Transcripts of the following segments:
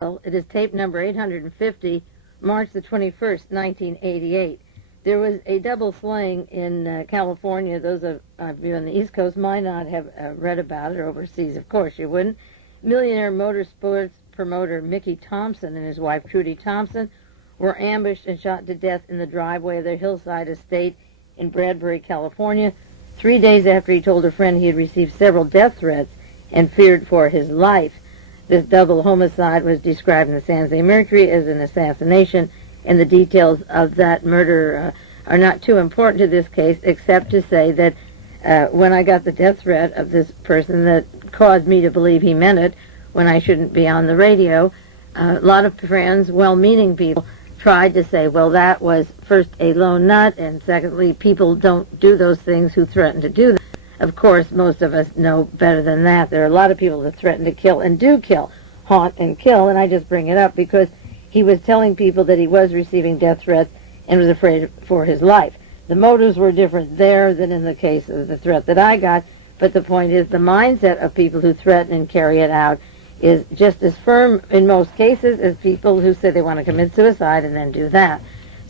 It is tape number 850, March the 21st, 1988. There was a double slaying in California. Those of you on the East Coast might not have read about it, or overseas, of course you wouldn't. Millionaire motorsports promoter Mickey Thompson and his wife Trudy Thompson were ambushed and shot to death in the driveway of their hillside estate in Bradbury, California, 3 days after he told a friend he had received several death threats and feared for his life. This double homicide was described in the San Jose Mercury as an assassination, and the details of that murder are not too important to this case, except to say that when I got the death threat of this person that caused me to believe he meant it when I shouldn't be on the radio, a lot of friends, well-meaning people, tried to say, well, that was first a lone nut, and secondly, people don't do those things who threaten to do them. Of course, most of us know better than that. There are a lot of people that threaten to kill and do kill, haunt and kill, and I just bring it up because he was telling people that he was receiving death threats and was afraid for his life. The motives were different there than in the case of the threat that I got, but the point is the mindset of people who threaten and carry it out is just as firm in most cases as people who say they want to commit suicide and then do that.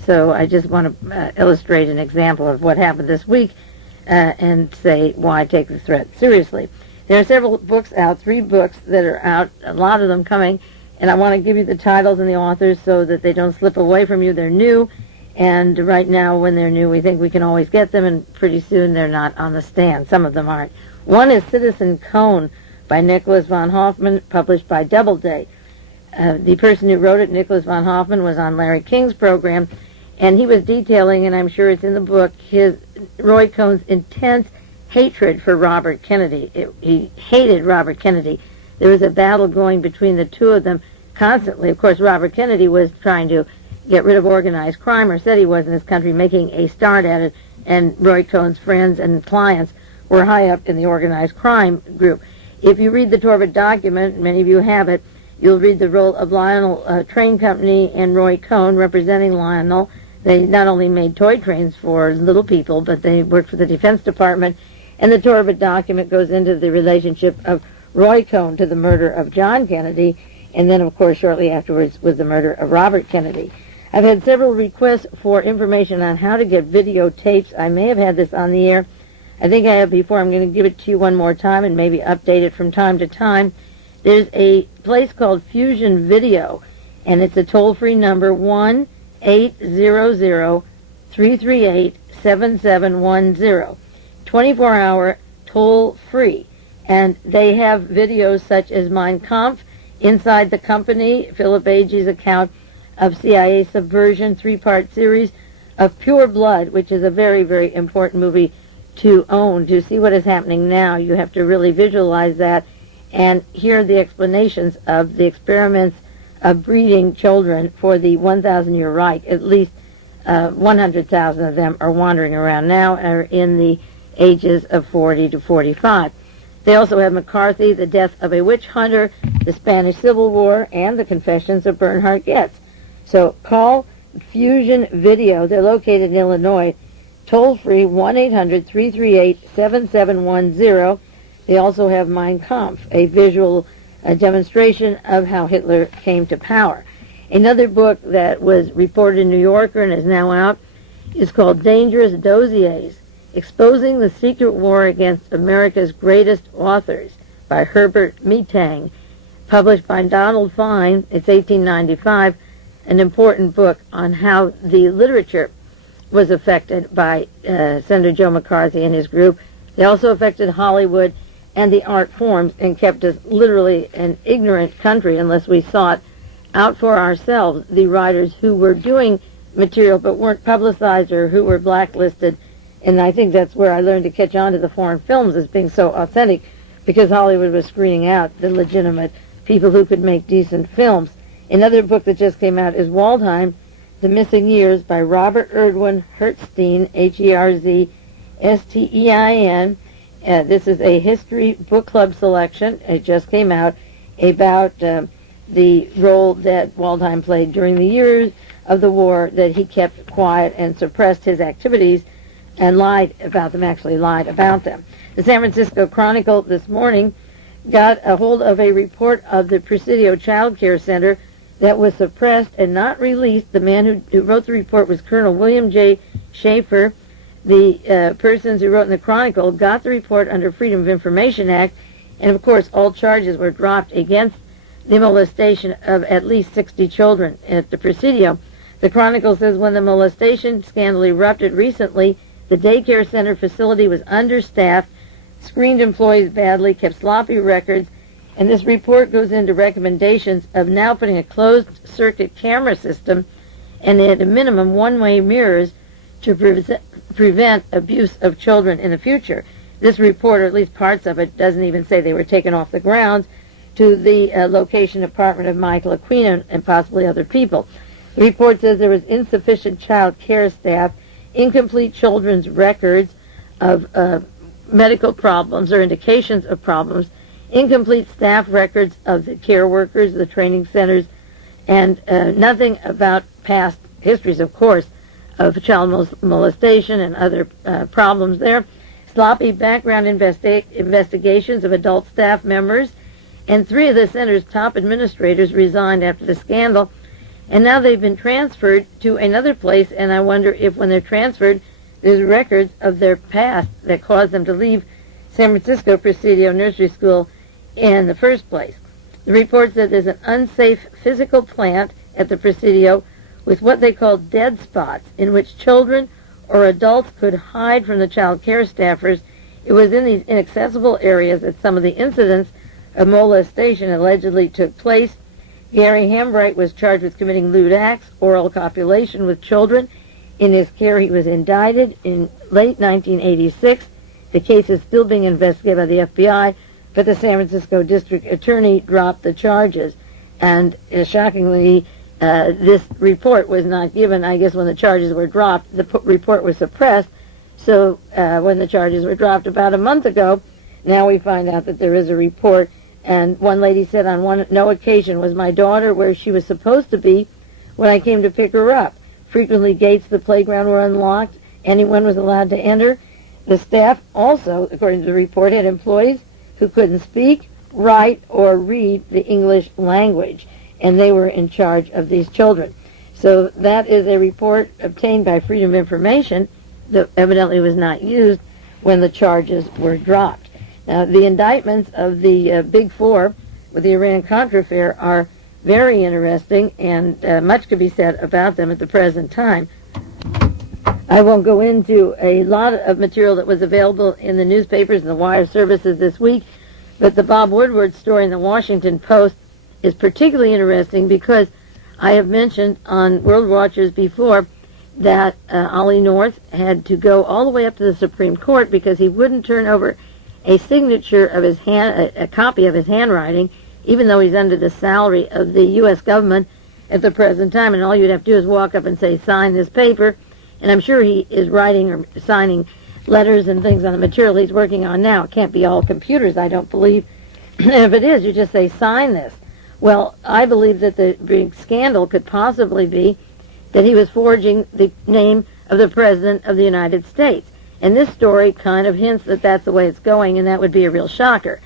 So I just want to illustrate an example of what happened this week and say why I take the threat seriously. There are several books out, 3 books that are out, a lot of them coming, and I want to give you the titles and the authors so that they don't slip away from you. They're new, and right now when they're new we think we can always get them, and pretty soon they're not on the stand. Some of them aren't. One is Citizen Cohn by Nicholas von Hoffman, published by Doubleday. The person who wrote it, Nicholas von Hoffman, was on Larry King's program, and he was detailing, and I'm sure it's in the book, Roy Cohn's intense hatred for Robert Kennedy. He hated Robert Kennedy. There was a battle going between the two of them constantly. Of course, Robert Kennedy was trying to get rid of organized crime, or said he was in this country, making a start at it, and Roy Cohn's friends and clients were high up in the organized crime group. If you read the Torvet document, many of you have it, you'll read the role of Lionel Train Company and Roy Cohn representing Lionel. They not only made toy trains for little people, but they worked for the Defense Department. And the Torvet document goes into the relationship of Roy Cohn to the murder of John Kennedy, and then, of course, shortly afterwards was the murder of Robert Kennedy. I've had several requests for information on how to get videotapes. I may have had this on the air. I think I have before. I'm going to give it to you one more time and maybe update it from time to time. There's a place called Fusion Video, and it's a toll-free number, 1-800-338-7710. 24-hour toll-free. And they have videos such as Mein Kampf, Inside the Company, Philip Agee's account of CIA subversion, 3-part series of Pure Blood, which is a very, very important movie to own. To see what is happening now, you have to really visualize that and hear the explanations of the experiments of breeding children for the 1,000-year Reich. At least 100,000 of them are wandering around now, are in the ages of 40 to 45. They also have McCarthy, The Death of a Witch Hunter, the Spanish Civil War, and the Confessions of Bernhard Goetz. So call Fusion Video. They're located in Illinois. Toll-free, 1-800-338-7710. They also have Mein Kampf, a visual demonstration of how Hitler came to power. Another book that was reported in New Yorker and is now out is called Dangerous Dossiers, Exposing the Secret War Against America's Greatest Authors by Herbert Meetang, published by Donald Fine. It's 1895, an important book on how the literature was affected by Senator Joe McCarthy and his group. They also affected Hollywood and the art forms and kept us literally an ignorant country unless we sought out for ourselves the writers who were doing material but weren't publicized or who were blacklisted. And I think that's where I learned to catch on to the foreign films as being so authentic, because Hollywood was screening out the legitimate people who could make decent films. Another book that just came out is Waldheim, The Missing Years by Robert Erdwin Herzstein, Herzstein. This is a history book club selection. It just came out about the role that Waldheim played during the years of the war, that he kept quiet and suppressed his activities and lied about them. The San Francisco Chronicle this morning got a hold of a report of the Presidio Child Care Center that was suppressed and not released. The man who wrote the report was Colonel William J. Schaefer. The persons who wrote in the Chronicle got the report under Freedom of Information Act, and of course all charges were dropped against the molestation of at least 60 children at the Presidio. The Chronicle says when the molestation scandal erupted recently, the daycare center facility was understaffed, screened employees badly, kept sloppy records, and this report goes into recommendations of now putting a closed-circuit camera system and at a minimum one-way mirrors to prevent abuse of children in the future. This report, or at least parts of it, doesn't even say they were taken off the grounds to the location apartment of Michael Aquino and possibly other people. The report says there was insufficient child care staff, incomplete children's records of medical problems or indications of problems, incomplete staff records of the care workers, the training centers, and nothing about past histories, of course, of child molestation and other problems there. Sloppy background investigations of adult staff members, and 3 of the center's top administrators resigned after the scandal, and now they've been transferred to another place, and I wonder if when they're transferred, there's records of their past that caused them to leave San Francisco Presidio Nursery School in the first place. The report said there's an unsafe physical plant at the Presidio with what they call dead spots in which children or adults could hide from the child care staffers. It was in these inaccessible areas that some of the incidents of molestation allegedly took place. Gary Hambright was charged with committing lewd acts, oral copulation with children. In his care, he was indicted in late 1986. The case is still being investigated by the FBI, but the San Francisco District Attorney dropped the charges. And shockingly, this report was not given. I guess when the charges were dropped, the report was suppressed. So when the charges were dropped about a month ago, now we find out that there is a report. And one lady said on no occasion was my daughter where she was supposed to be when I came to pick her up. Frequently gates to the playground were unlocked. Anyone was allowed to enter. The staff also, according to the report, had employees who couldn't speak, write, or read the English language, and they were in charge of these children. So that is a report obtained by Freedom of Information that evidently was not used when the charges were dropped. Now, the indictments of the Big Four with the Iran-Contra affair are very interesting, and much could be said about them at the present time. I won't go into a lot of material that was available in the newspapers and the wire services this week, but the Bob Woodward story in the Washington Post is particularly interesting because I have mentioned on World Watchers before that Ollie North had to go all the way up to the Supreme Court because he wouldn't turn over a signature of his a copy of his handwriting, even though he's under the salary of the U.S. government at the present time, and all you'd have to do is walk up and say, sign this paper, and I'm sure he is writing or signing letters and things on the material he's working on now. It can't be all computers, I don't believe. And if it is, you just say, sign this. Well, I believe that the big scandal could possibly be that he was forging the name of the President of the United States. And this story kind of hints that that's the way it's going, and that would be a real shocker.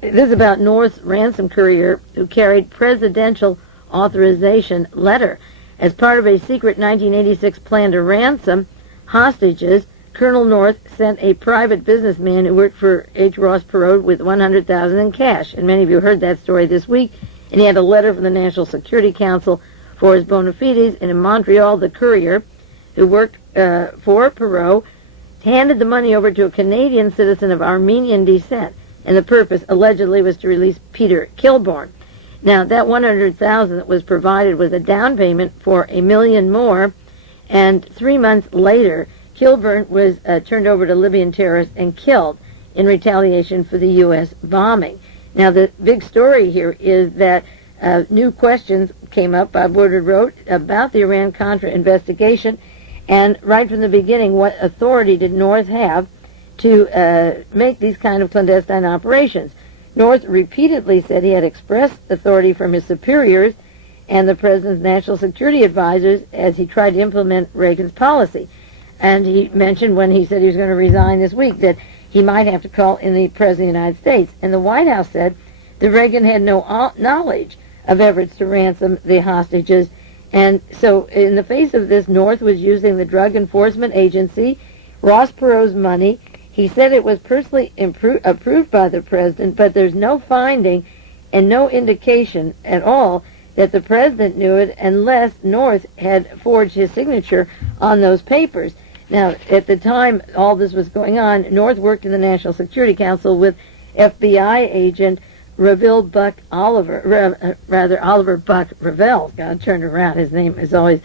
This is about North's ransom courier who carried presidential authorization letter. As part of a secret 1986 plan to ransom hostages, Colonel North sent a private businessman who worked for H. Ross Perot with $100,000 in cash. And many of you heard that story this week. And he had a letter from the National Security Council for his bona fides. And in Montreal, the courier, who worked for Perot, handed the money over to a Canadian citizen of Armenian descent, and the purpose allegedly was to release Peter Kilbourne. Now, that $100,000 that was provided was a down payment for $1 million more, and 3 months later, Kilbourne was turned over to Libyan terrorists and killed in retaliation for the U.S. bombing. Now, the big story here is that new questions came up, Bob Woodward wrote, about the Iran-Contra investigation. And right from the beginning, what authority did North have to make these kind of clandestine operations? North repeatedly said he had expressed authority from his superiors and the president's national security advisors as he tried to implement Reagan's policy. And he mentioned when he said he was going to resign this week that he might have to call in the President of the United States. And the White House said that Reagan had no knowledge of efforts to ransom the hostages. And so in the face of this, North was using the Drug Enforcement Agency, Ross Perot's money. He said it was personally approved by the president, but there's no finding and no indication at all that the president knew it unless North had forged his signature on those papers. Now, at the time all this was going on, North worked in the National Security Council with FBI agent Reville Buck Oliver, Oliver Buck Revelle. Got to turn around. His name is always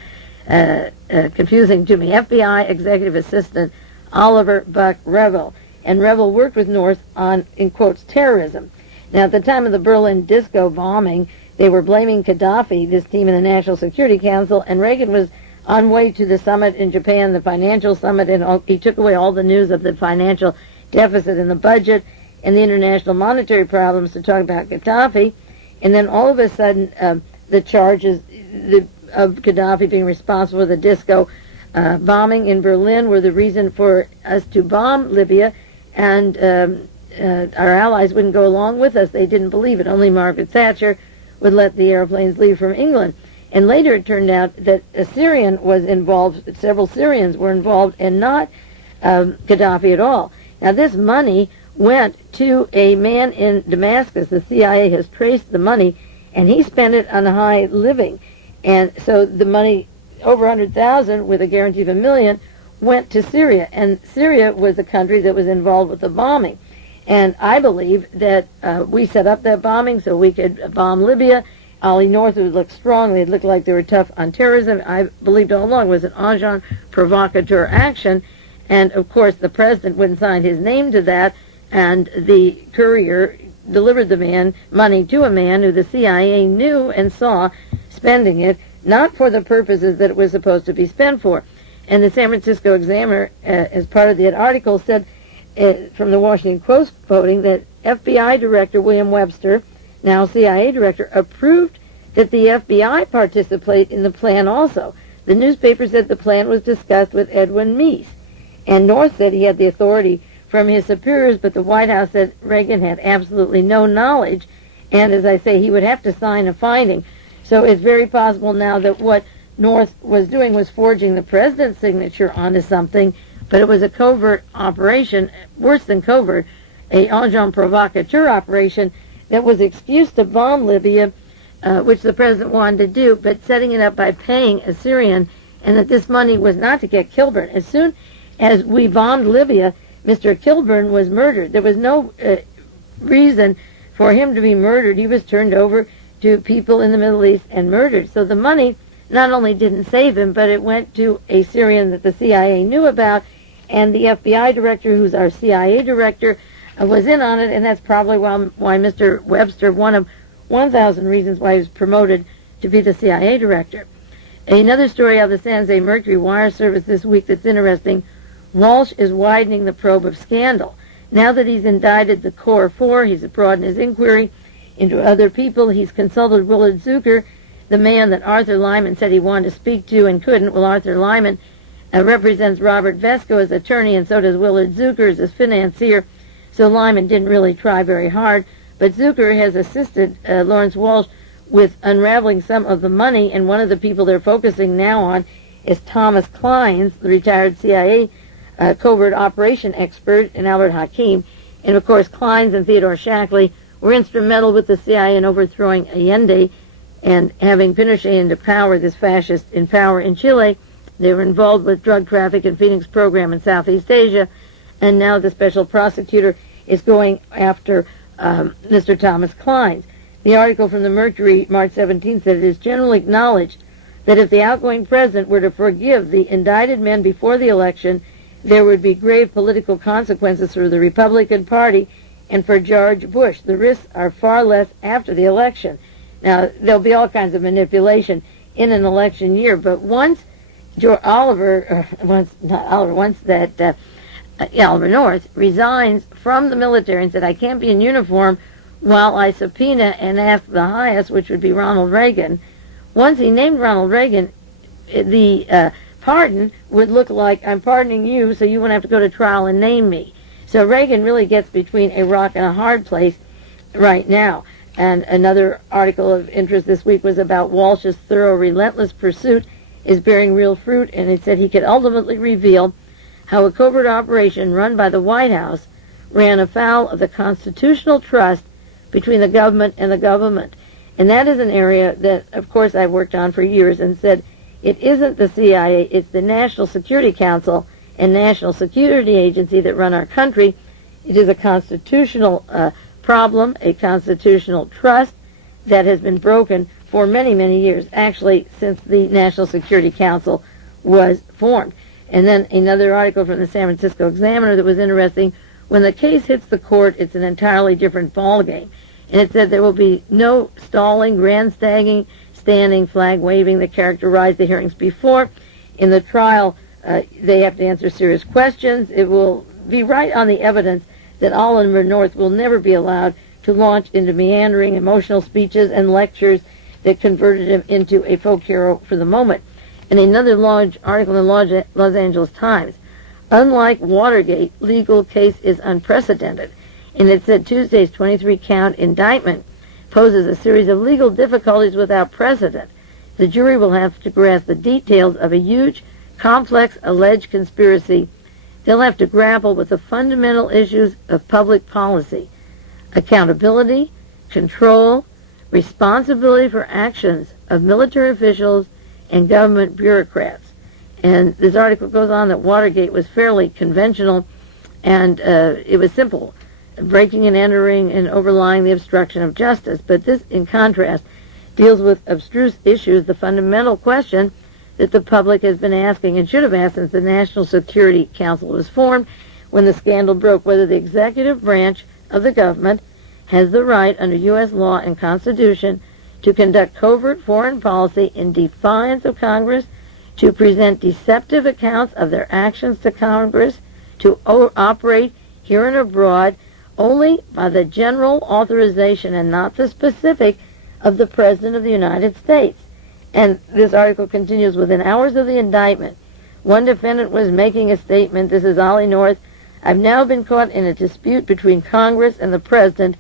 confusing to me. FBI Executive Assistant Oliver Buck Revelle. And Revelle worked with North on, in quotes, terrorism. Now, at the time of the Berlin disco bombing, they were blaming Gaddafi, this team in the National Security Council, and Reagan was on way to the summit in Japan, the financial summit, and he took away all the news of the financial deficit in the budget and the international monetary problems to talk about Gaddafi. And then all of a sudden, the charges of Gaddafi being responsible for the disco bombing in Berlin were the reason for us to bomb Libya, and our allies wouldn't go along with us. They didn't believe it. Only Margaret Thatcher would let the airplanes leave from England. And later it turned out that a Syrian was involved, several Syrians were involved, and not Gaddafi at all. Now this money went to a man in Damascus. The CIA has traced the money, and he spent it on high living. And so the money, over 100,000 with a guarantee of $1 million, went to Syria. And Syria was a country that was involved with the bombing. And I believe that we set up that bombing so we could bomb Libya. Ollie North would look strong. They'd look like they were tough on terrorism. I believed all along it was an agent provocateur action. And, of course, the president wouldn't sign his name to that. And the courier delivered the money to a man who the CIA knew and saw spending it, not for the purposes that it was supposed to be spent for. And the San Francisco Examiner, as part of that article, said from the Washington Post quoting that FBI Director William Webster, now CIA Director, approved that the FBI participate in the plan also. The newspaper said the plan was discussed with Edwin Meese. And North said he had the authority from his superiors, but the White House said Reagan had absolutely no knowledge, and as I say, he would have to sign a finding. So it's very possible now that what North was doing was forging the president's signature onto something, but it was a covert operation, worse than covert, a agent provocateur operation that was excused to bomb Libya, which the president wanted to do, but setting it up by paying a Syrian, and that this money was not to get Kilburn. As soon as we bombed Libya, Mr. Kilburn was murdered. There was no reason for him to be murdered. He was turned over to people in the Middle East and murdered. So the money not only didn't save him, but it went to a Syrian that the CIA knew about, and the FBI director, who's our CIA director, was in on it, and that's probably why Mr. Webster, one of 1,000 reasons why he was promoted to be the CIA director. Another story out of the San Jose Mercury Wire Service this week that's interesting. Walsh is widening the probe of scandal. Now that he's indicted the Core Four, he's broadened his inquiry into other people. He's consulted Willard Zucker, the man that Arthur Lyman said he wanted to speak to and couldn't. Well, Arthur Lyman represents Robert Vesco as attorney, and so does Willard Zucker as his financier. So Lyman didn't really try very hard. But Zucker has assisted Lawrence Walsh with unraveling some of the money, and one of the people they're focusing now on is Thomas Clines, the retired CIA covert operation expert, and Albert Hakim. And, of course, Clines and Theodore Shackley were instrumental with the CIA in overthrowing Allende and having Pinochet into power, this fascist in power in Chile. They were involved with drug traffic and Phoenix program in Southeast Asia, and now the special prosecutor is going after Mr. Thomas Clines. The article from the Mercury, March 17th, said it is generally acknowledged that if the outgoing president were to forgive the indicted men before the election, there would be grave political consequences for the Republican Party and for George Bush. The risks are far less after the election. Now, there'll be all kinds of manipulation in an election year, but once Oliver North resigns from the military and said, I can't be in uniform while I subpoena and ask the highest, which would be Ronald Reagan. Once he named Ronald Reagan, the pardon would look like, I'm pardoning you so you won't have to go to trial and name me. So Reagan really gets between a rock and a hard place right now. And another article of interest this week was about Walsh's thorough, relentless pursuit is bearing real fruit, and it said he could ultimately reveal how a covert operation run by the White House ran afoul of the constitutional trust between the government and the government. And that is an area that, of course, I've worked on for years and said it isn't the CIA, it's the National Security Council and National Security Agency that run our country. It is a constitutional problem, a constitutional trust that has been broken for many, many years, actually since the National Security Council was formed. And then another article from the San Francisco Examiner that was interesting. When the case hits the court, it's an entirely different ballgame. And it said there will be no stalling, grandstanding, standing, flag waving that characterized the hearings before. In the trial, they have to answer serious questions. It will be right on the evidence that Oliver North will never be allowed to launch into meandering emotional speeches and lectures that converted him into a folk hero for the moment. And another large article in the Los Angeles Times. Unlike Watergate, legal case is unprecedented. And it said Tuesday's 23-count indictment poses a series of legal difficulties without precedent. The jury will have to grasp the details of a huge, complex, alleged conspiracy. They'll have to grapple with the fundamental issues of public policy, accountability, control, responsibility for actions of military officials and government bureaucrats. And this article goes on that Watergate was fairly conventional, and it was simple, breaking and entering and overlying the obstruction of justice. But this, in contrast, deals with abstruse issues, the fundamental question that the public has been asking and should have asked since the National Security Council was formed, when the scandal broke, whether the executive branch of the government has the right under U.S. law and Constitution to conduct covert foreign policy in defiance of Congress, to present deceptive accounts of their actions to Congress, to operate here and abroad only by the general authorization and not the specific of the President of the United States. And this article continues, within hours of the indictment, one defendant was making a statement, this is Ollie North, I've now been caught in a dispute between Congress and the President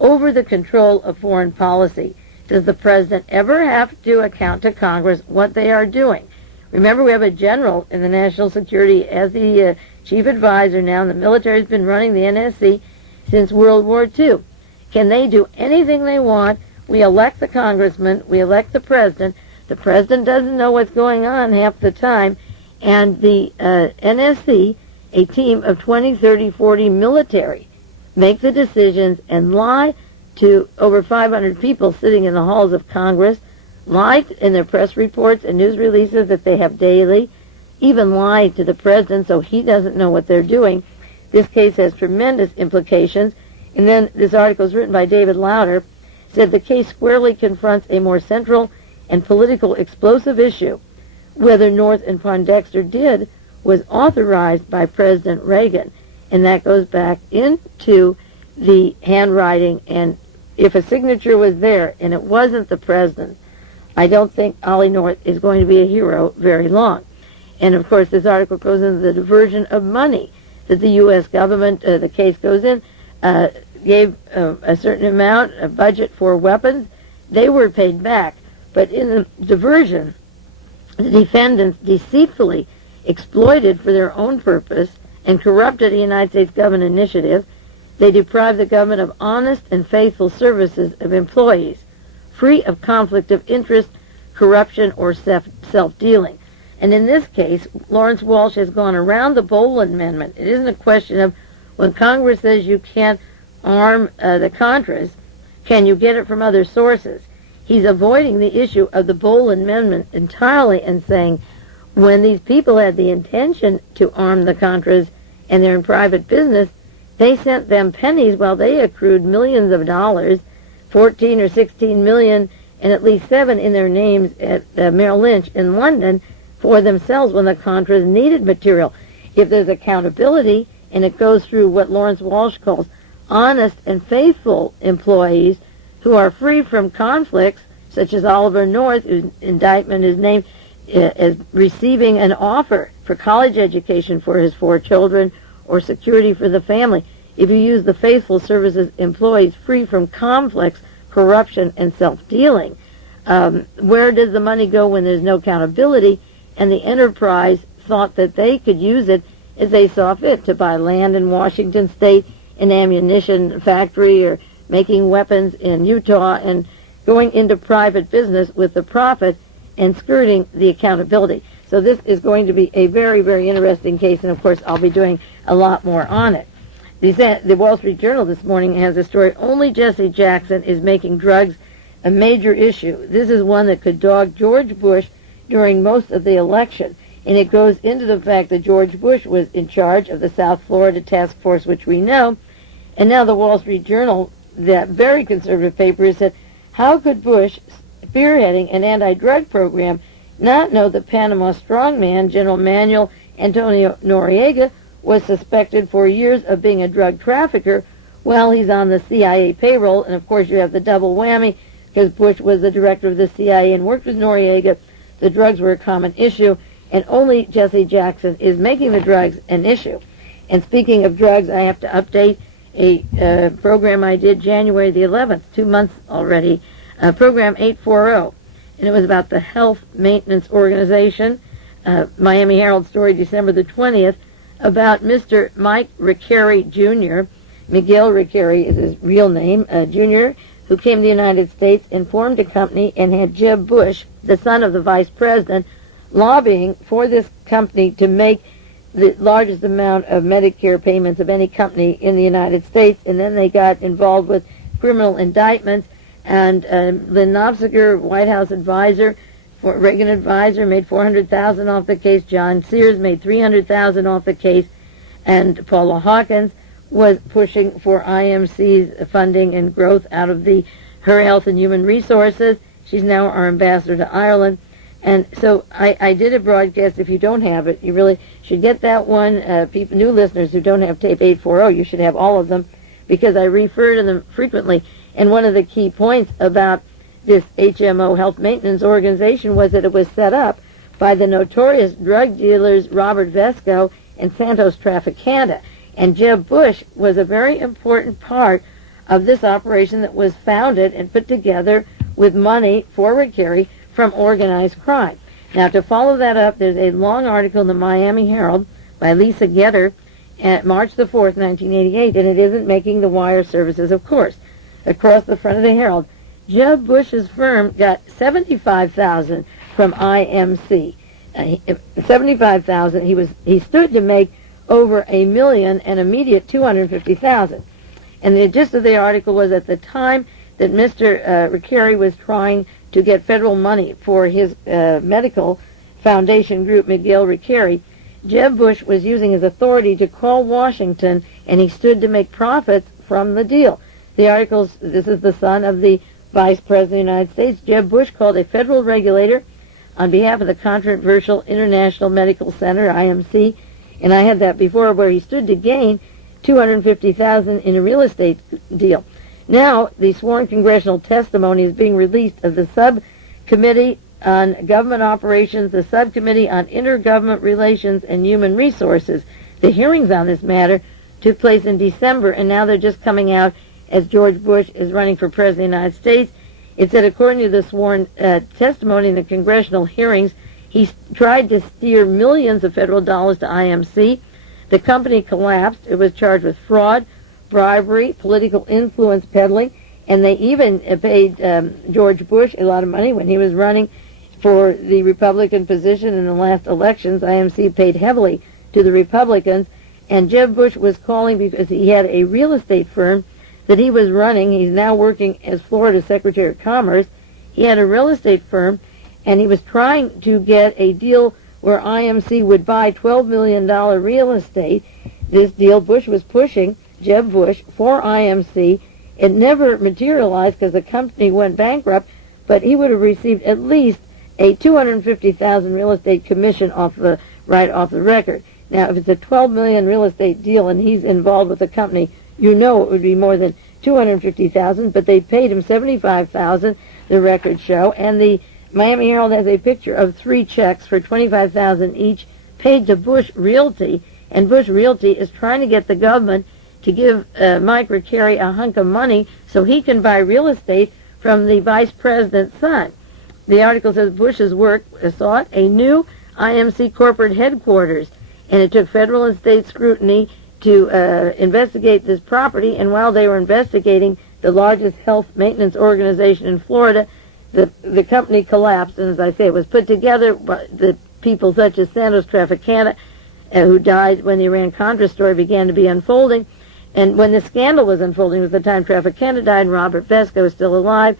over the control of foreign policy. Does the President ever have to account to Congress what they are doing? Remember, we have a general in the national security as the chief advisor now, and the military has been running the NSC since World War II. Can they do anything they want? We elect the congressman, we elect the president. The president doesn't know what's going on half the time, and the NSC, a team of 20, 30, 40 military, make the decisions and lie to over 500 people sitting in the halls of Congress, lie in their press reports and news releases that they have daily, even lie to the president so he doesn't know what they're doing. This case has tremendous implications. And then this article is written by David Lauder, said the case squarely confronts a more central and political explosive issue. Whether North and Poindexter did was authorized by President Reagan. And that goes back into the handwriting. And if a signature was there and it wasn't the president, I don't think Ollie North is going to be a hero very long. And of course, this article goes into the diversion of money that the U.S. government, the case goes in, gave a certain amount, a budget for weapons. They were paid back. But in the diversion, the defendants deceitfully exploited for their own purpose and corrupted a United States government initiative. They deprived the government of honest and faithful services of employees, free of conflict of interest, corruption, or self-dealing. And in this case, Lawrence Walsh has gone around the Boland Amendment. It isn't a question of when Congress says you can't arm the Contras, can you get it from other sources? He's avoiding the issue of the Boland Amendment entirely and saying when these people had the intention to arm the Contras and they're in private business, they sent them pennies while they accrued millions of dollars, 14 or 16 million, and at least 7 in their names at Merrill Lynch in London for themselves when the Contras needed material. If there's accountability, and it goes through what Lawrence Walsh calls honest and faithful employees who are free from conflicts, such as Oliver North, whose indictment is named as receiving an offer for college education for his 4 children, or security for the family if you use the faithful services employees free from conflicts, corruption, and self-dealing. Where does the money go when there's no accountability? And the enterprise thought that they could use it as they saw fit, to buy land in Washington State, an ammunition factory, or making weapons in Utah, and going into private business with the profit and skirting the accountability. So this is going to be a very, very interesting case, and of course I'll be doing a lot more on it. The Wall Street Journal this morning has a story, "Only Jesse Jackson is making drugs a major issue." This is one that could dog George Bush during most of the election. And it goes into the fact that George Bush was in charge of the South Florida task force, which we know. And now the Wall Street Journal, that very conservative paper, has said, how could Bush, spearheading an anti-drug program, not know that Panama strongman General Manuel Antonio Noriega was suspected for years of being a drug trafficker while he's on the CIA payroll? And of course you have the double whammy, because Bush was the director of the CIA and worked with Noriega. The drugs were a common issue, and only Jesse Jackson is making the drugs an issue. And speaking of drugs, I have to update a program I did January the 11th, 2 months already, program 840, and it was about the Health Maintenance Organization. Miami Herald story December the 20th about Mr. Mike Riccari Jr., Miguel Riccari is his real name, Jr., who came to the United States and formed a company and had Jeb Bush, the son of the vice president, lobbying for this company to make the largest amount of Medicare payments of any company in the United States. And then they got involved with criminal indictments. And Lynn Nofziger, White House advisor, Reagan advisor, made $400,000 off the case. John Sears made $300,000 off the case. And Paula Hawkins was pushing for IMC's funding and growth out of her Health and Human Resources. She's now our ambassador to Ireland. And so I did a broadcast. If you don't have it, you really should get that one. New listeners who don't have tape 840, you should have all of them, because I refer to them frequently. And one of the key points about this HMO Health Maintenance Organization was that it was set up by the notorious drug dealers Robert Vesco and Santos Traficanta. And Jeb Bush was a very important part of this operation that was founded and put together with money for Riccari from organized crime. Now, to follow that up, there's a long article in the Miami Herald by Lisa Getter at March the 4th, 1988, and it isn't making the wire services, of course. Across the front of the Herald, Jeb Bush's firm got $75,000 from IMC. $75,000. He stood to make over $1 million and immediate $250,000. And the gist of the article was, at the time that Mr. Riccari was trying to get federal money for his medical foundation group, Miguel Riccari, Jeb Bush was using his authority to call Washington, and he stood to make profits from the deal. The articles, this is the son of the Vice President of the United States. Jeb Bush called a federal regulator on behalf of the controversial International Medical Center, IMC, and I had that before, where he stood to gain $250,000 in a real estate deal. Now, the sworn congressional testimony is being released of the Subcommittee on Government Operations, the Subcommittee on Intergovernment Relations and Human Resources. The hearings on this matter took place in December, and now they're just coming out as George Bush is running for President of the United States. It said, according to the sworn testimony in the congressional hearings, he tried to steer millions of federal dollars to IMC. The company collapsed. It was charged with fraud, bribery, political influence peddling, and they even paid George Bush a lot of money when he was running for the Republican position in the last elections. IMC paid heavily to the Republicans, and Jeb Bush was calling because he had a real estate firm that he was running. He's now working as Florida Secretary of Commerce. He had a real estate firm, and he was trying to get a deal where IMC would buy $12 million real estate. This deal Bush was pushing, Jeb Bush, for IMC. It never materialized because the company went bankrupt, but he would have received at least a $250,000 real estate commission right off the record. Now, if it's a $12 million real estate deal and he's involved with the company, you know it would be more than $250,000, but they paid him $75,000, the records show, and the Miami Herald has a picture of 3 checks for $25,000 each paid to Bush Realty. and Bush Realty is trying to get the government to give Mike Recarey a hunk of money so he can buy real estate from the vice president's son. The article says Bush's work sought a new IMC corporate headquarters, and it took federal and state scrutiny to investigate this property, and while they were investigating the largest health maintenance organization in Florida, the company collapsed, and as I say, it was put together by the people such as Santos Trafficante, who died when the Iran-Contra story began to be unfolding. And when the scandal was unfolding was the time Trafficante died and Robert Vesco was still alive,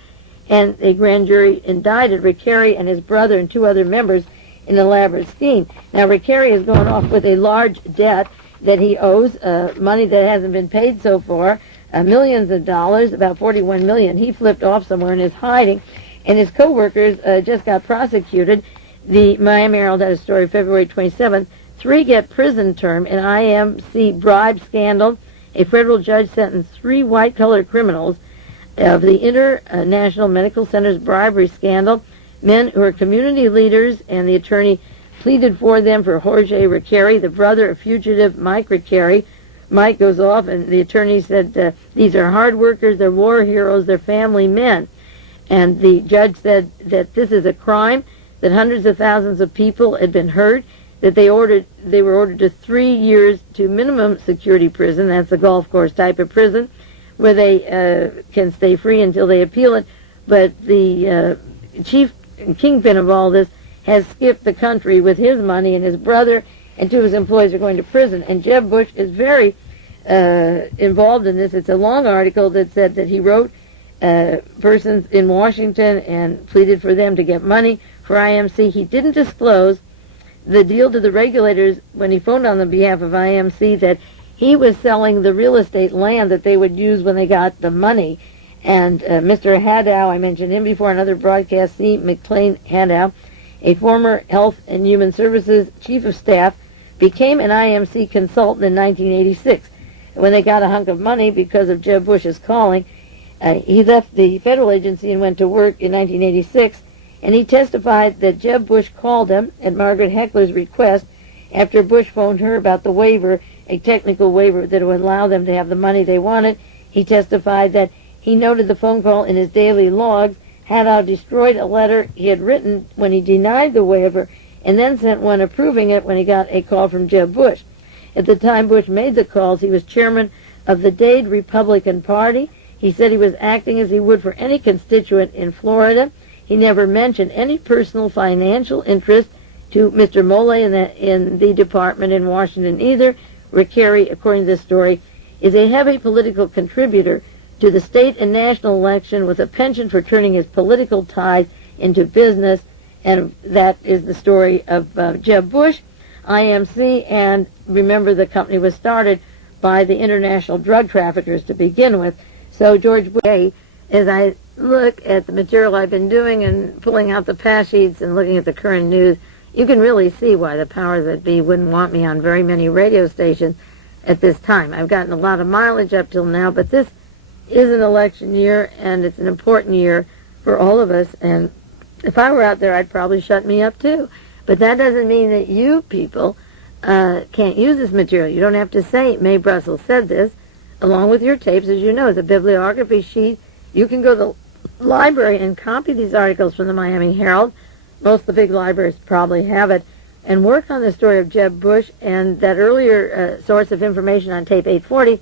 and a grand jury indicted Recarey and his brother and two other members in an elaborate scheme. Now, Recarey has gone off with a large debt that he owes, money that hasn't been paid so far, millions of dollars, about $41 million. He flipped off somewhere and is hiding. And his co-workers just got prosecuted. The Miami Herald had a story February 27th. 3 get prison term in IMC bribe scandal. A federal judge sentenced 3 white-collar criminals of the International Medical Center's bribery scandal, men who are community leaders, and the attorney pleaded for them for Jorge Recarey, the brother of fugitive Mike Recarey. Mike goes off, and the attorney said, these are hard workers, they're war heroes, they're family men. And the judge said that this is a crime, that hundreds of thousands of people had been hurt, that they were ordered to 3 years to minimum security prison, that's the golf course type of prison, where they can stay free until they appeal it. But the chief kingpin of all this has skipped the country with his money, and his brother and 2 of his employees are going to prison. And Jeb Bush is very involved in this. It's a long article that said that he wrote persons in Washington and pleaded for them to get money for IMC. He didn't disclose the deal to the regulators when he phoned on the behalf of IMC that he was selling the real estate land that they would use when they got the money. And Mr. Haddow, I mentioned him before on other broadcasts, C. McLean Haddow, a former Health and Human Services Chief of Staff, became an IMC consultant in 1986. When they got a hunk of money because of Jeb Bush's calling, he left the federal agency and went to work in 1986, and he testified that Jeb Bush called him at Margaret Heckler's request after Bush phoned her about the waiver, a technical waiver that would allow them to have the money they wanted. He testified that he noted the phone call in his daily logs. Haddow destroyed a letter he had written when he denied the waiver, and then sent one approving it when he got a call from Jeb Bush. At the time Bush made the calls, he was chairman of the Dade Republican Party. He said he was acting as he would for any constituent in Florida. He never mentioned any personal financial interest to Mr. Mole in the department in Washington either. Recarey, according to this story, is a heavy political contributor to the state and national election with a penchant for turning his political ties into business. And that is the story of Jeb Bush, IMC, and remember the company was started by the international drug traffickers to begin with. So George Bush, as I look at the material I've been doing and pulling out the past sheets and looking at the current news, you can really see why the powers that be wouldn't want me on very many radio stations at this time. I've gotten a lot of mileage up till now, but this is an election year, and it's an important year for all of us. And if I were out there, I'd probably shut me up too. But that doesn't mean that you people can't use this material. You don't have to say Mae Brussel said this. Along with your tapes, as you know, is a bibliography sheet. You can go to the library and copy these articles from the Miami Herald. Most of the big libraries probably have it. And work on the story of Jeb Bush. And that earlier source of information on tape 840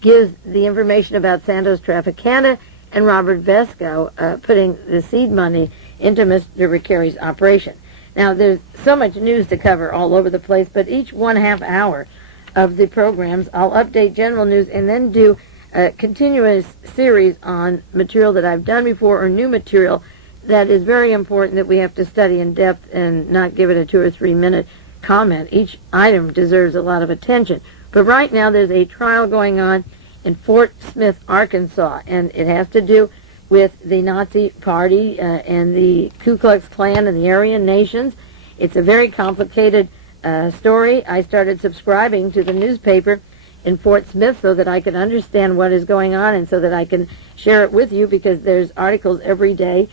gives the information about Santos Trafficante and Robert Vesco putting the seed money into Mr. Recarey's operation. Now, there's so much news to cover all over the place, but each 1/2 hour of the programs, I'll update general news and then do a continuous series on material that I've done before or new material that is very important that we have to study in depth and not give it a 2 or 3 minute comment. Each item deserves a lot of attention. But right now there's a trial going on in Fort Smith, Arkansas, and it has to do with the Nazi Party and the Ku Klux Klan and the Aryan Nations. It's a very complicated story. I started subscribing to the newspaper in Fort Smith so that I can understand what is going on and so that I can share it with you, because there's articles every day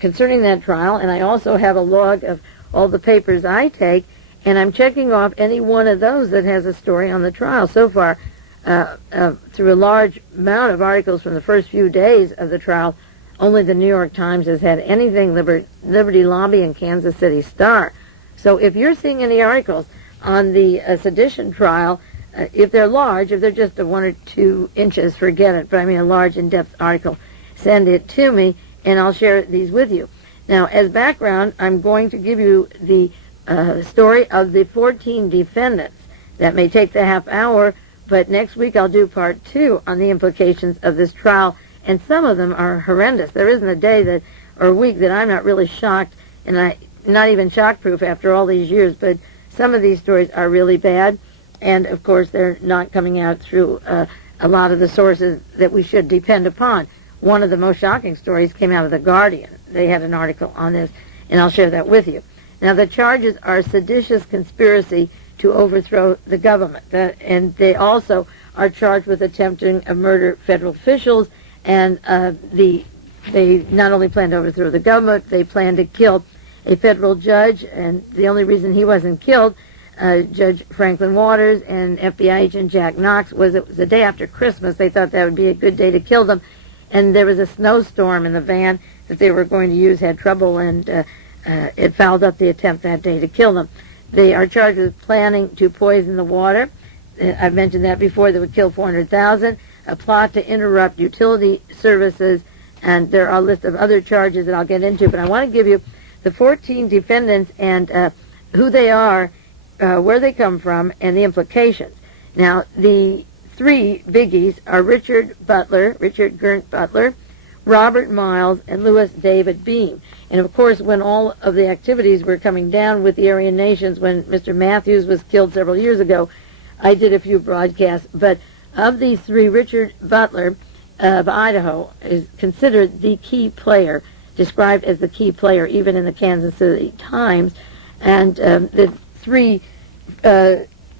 concerning that trial, and I also have a log of all the papers I take, and I'm checking off any one of those that has a story on the trial. So far, through a large amount of articles from the first few days of the trial, only the New York Times has had anything Liberty Lobby and Kansas City Star. So if you're seeing any articles on the sedition trial, if they're large, if they're just 1 or 2 inches, forget it. But I mean a large, in-depth article, send it to me, and I'll share these with you. Now, as background, I'm going to give you the story of the 14 defendants. That may take the half hour, but next week I'll do part 2 on the implications of this trial, and some of them are horrendous. There isn't a day that or a week that I'm not really shocked, and I'm not even shock-proof after all these years, but some of these stories are really bad, and of course they're not coming out through a lot of the sources that we should depend upon. One of the most shocking stories came out of The Guardian. They had an article on this, and I'll share that with you. Now, the charges are seditious conspiracy to overthrow the government, and they also are charged with attempting to murder federal officials, and they not only plan to overthrow the government, they plan to kill a federal judge, and the only reason he wasn't killed, Judge Franklin Waters and FBI agent Jack Knox, was it was the day after Christmas. They thought that would be a good day to kill them, and there was a snowstorm, and the van that they were going to use had trouble, and it fouled up the attempt that day to kill them. They are charged with planning to poison the water. I've mentioned that before. That would kill 400,000. A plot to interrupt utility services, and there are a list of other charges that I'll get into, but I want to give you the 14 defendants and who they are, where they come from, and the implications. Now, the 3 biggies are Richard Gerndt Butler, Robert Miles, and Louis David Beam. And of course, when all of the activities were coming down with the Aryan nations, when Mr. Matthews was killed several years ago, I did a few broadcasts. But of these 3, Richard Butler of Idaho is considered the key player, described as the key player even in the Kansas City Times. And the 3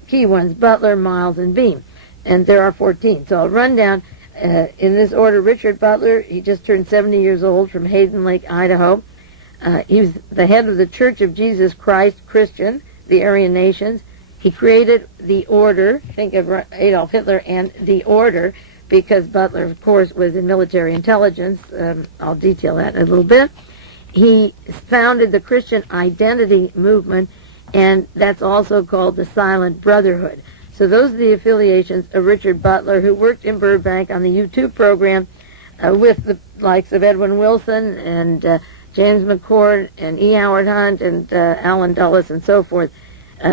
key ones, Butler, Miles, and Beam. And there are 14. So I'll run down in this order. Richard Butler, he just turned 70 years old, from Hayden Lake, Idaho. He was the head of the Church of Jesus Christ Christian, the Aryan nations. He created the order, think of Adolf Hitler and the order, because Butler, of course, was in military intelligence. I'll detail that in a little bit. He founded the Christian Identity Movement, and that's also called the Silent Brotherhood. So those are the affiliations of Richard Butler, who worked in Burbank on the YouTube program with the likes of Edwin Wilson and James McCord and E. Howard Hunt and Alan Dulles and so forth.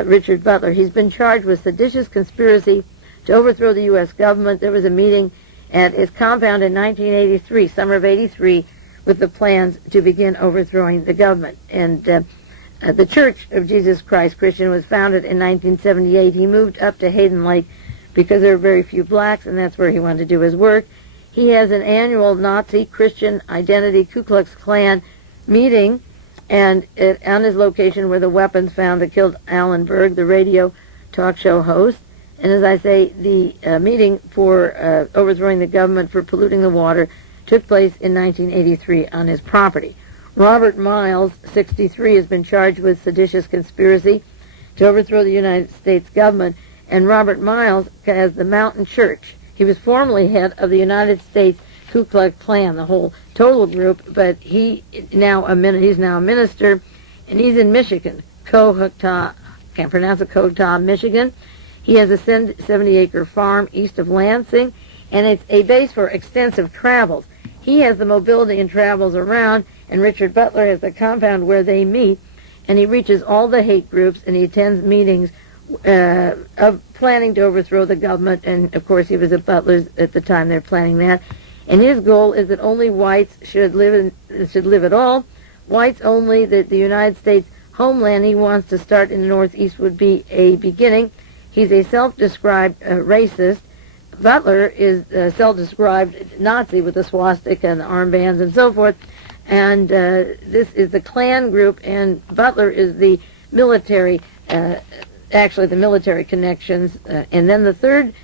Richard Butler, he's been charged with seditious conspiracy to overthrow the U.S. government. There was a meeting at his compound in 1983, summer of 83, with the plans to begin overthrowing the government. And the Church of Jesus Christ Christian was founded in 1978. He moved up to Hayden Lake because there were very few blacks, and that's where he wanted to do his work. He has an annual Nazi Christian Identity Ku Klux Klan meeting, and on his location were the weapons found that killed Alan Berg, the radio talk show host. And as I say, the meeting for overthrowing the government for polluting the water took place in 1983 on his property. Robert Miles, 63, has been charged with seditious conspiracy to overthrow the United States government. And Robert Miles has the Mountain Church. He was formerly head of the United States Ku Klux Klan, the whole total group, but he's now a minister, and he's in Michigan, Cohn, Michigan. He has a 70-acre farm east of Lansing, and it's a base for extensive travels. He has the mobility and travels around, and Richard Butler has the compound where they meet, and he reaches all the hate groups, and he attends meetings of planning to overthrow the government, and of course he was at Butler's at the time they're planning that. And his goal is that only whites should live at all. Whites only, that the United States homeland he wants to start in the Northeast would be a beginning. He's a self-described racist. Butler is a self-described Nazi with the swastika and the armbands and so forth. And this is the Klan group, and Butler is the military, actually the military connections. And then the third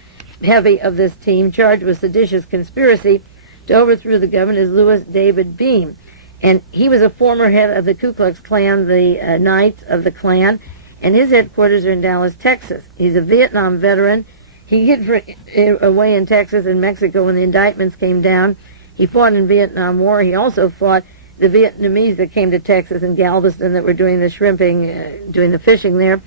heavy of this team, charged with seditious conspiracy to overthrow the government, is Louis David Beam. And he was a former head of the Ku Klux Klan, the Knights of the Klan, and his headquarters are in Dallas, Texas. He's a Vietnam veteran. He hid away in Texas and Mexico when the indictments came down. He fought in the Vietnam War. He also fought the Vietnamese that came to Texas and Galveston that were doing the shrimping, doing the fishing there.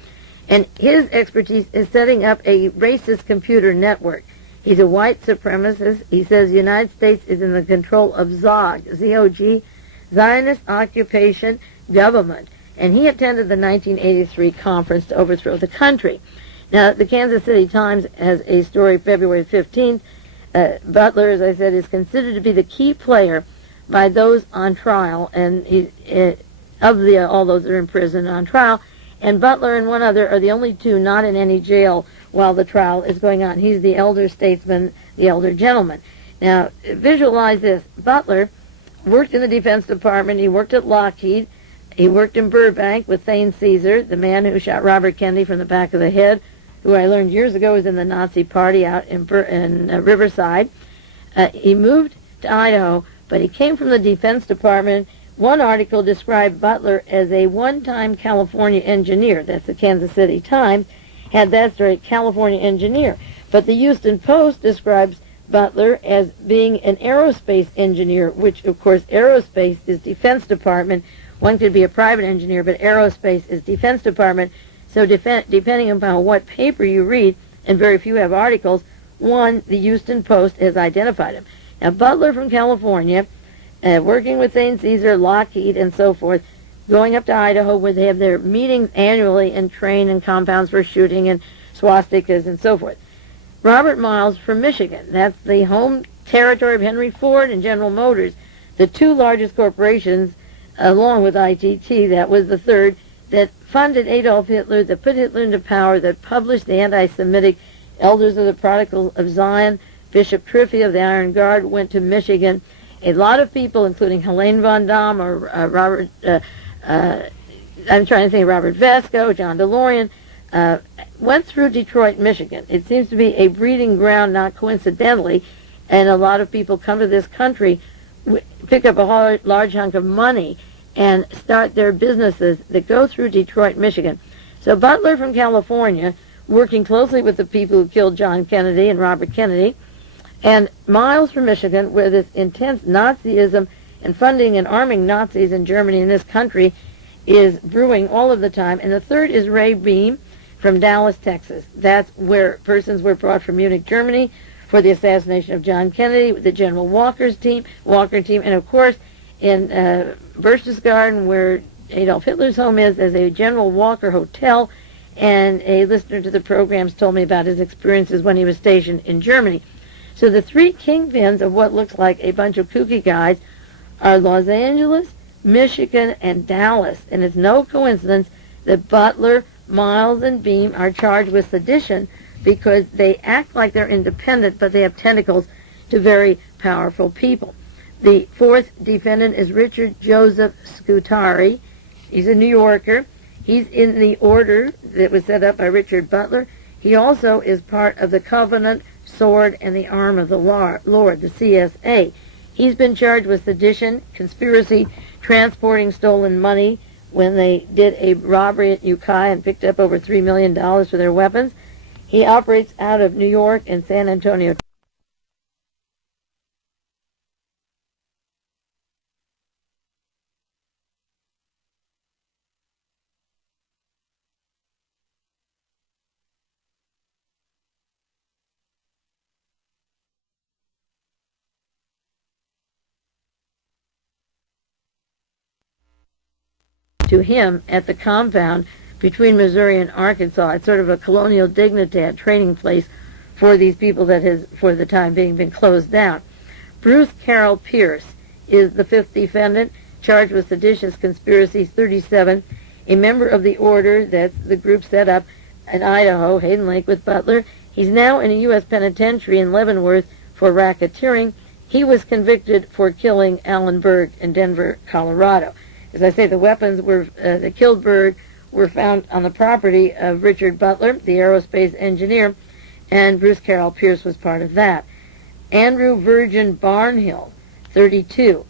And his expertise is setting up a racist computer network. He's a white supremacist. He says the United States is in the control of ZOG, Z-O-G, Zionist Occupation Government. And he attended the 1983 conference to overthrow the country. Now, the Kansas City Times has a story February 15th. Butler, as I said, is considered to be the key player by those on trial, and all those that are in prison on trial. And Butler and one other are the only two not in any jail while the trial is going on. He's the elder statesman, the elder gentleman. Now, visualize this. Butler worked in the Defense Department. He worked at Lockheed. He worked in Burbank with Thane Caesar, the man who shot Robert Kennedy from the back of the head, who I learned years ago was in the Nazi Party out in Riverside. He moved to Idaho, but he came from the Defense Department. One article described Butler as a one-time California engineer. That's the Kansas City Times. Had that story, California engineer. But the Houston Post describes Butler as being an aerospace engineer, which, of course, aerospace is Defense Department. One could be a private engineer, but aerospace is Defense Department. So depending upon what paper you read, and very few have articles, the Houston Post has identified him. Now, Butler from California, working with Thane Caesar, Lockheed, and so forth, going up to Idaho where they have their meetings annually and train in compounds for shooting and swastikas and so forth. Robert Miles from Michigan, that's the home territory of Henry Ford and General Motors, the two largest corporations, along with ITT, that was the third, that funded Adolf Hitler, that put Hitler into power, that published the anti-Semitic Elders of the Prodigal of Zion. Bishop Triffy of the Iron Guard went to Michigan. A lot of people, including Helene von Damme or Robert Vesco, John DeLorean, went through Detroit, Michigan. It seems to be a breeding ground, not coincidentally, and a lot of people come to this country, pick up a large hunk of money, and start their businesses that go through Detroit, Michigan. So Butler from California, working closely with the people who killed John Kennedy and Robert Kennedy, and Miles from Michigan, where this intense Nazism and funding and arming Nazis in Germany and this country is brewing all of the time. And the third is Ray Beam from Dallas, Texas. That's where persons were brought from Munich, Germany for the assassination of John Kennedy, the General Walker team, and of course in Berchtesgaden, where Adolf Hitler's home is, there's a General Walker Hotel, and a listener to the programs told me about his experiences when he was stationed in Germany. So the three kingpins of what looks like a bunch of kooky guys are Los Angeles, Michigan, and Dallas. And it's no coincidence that Butler, Miles, and Beam are charged with sedition because they act like they're independent, but they have tentacles to very powerful people. The fourth defendant is Richard Joseph Scutari. He's a New Yorker. He's in the order that was set up by Richard Butler. He also is part of the Covenant, Sword, and the Arm of the Lord, the CSA. He's been charged with sedition, conspiracy, transporting stolen money when they did a robbery at Ukiah and picked up over $3 million for their weapons. He operates out of New York and San Antonio. To him at the compound between Missouri and Arkansas. It's sort of a colonial dignitad training place for these people that has, for the time being, been closed down. Bruce Carroll Pierce is the fifth defendant, charged with seditious conspiracies, 37, a member of the order that the group set up in Idaho, Hayden Lake, with Butler. He's now in a U.S. penitentiary in Leavenworth for racketeering. He was convicted for killing Alan Berg in Denver, Colorado. As I say, the weapons that killed Berg were found on the property of Richard Butler, the aerospace engineer, and Bruce Carroll Pierce was part of that. Andrew Virgin Barnhill, 32,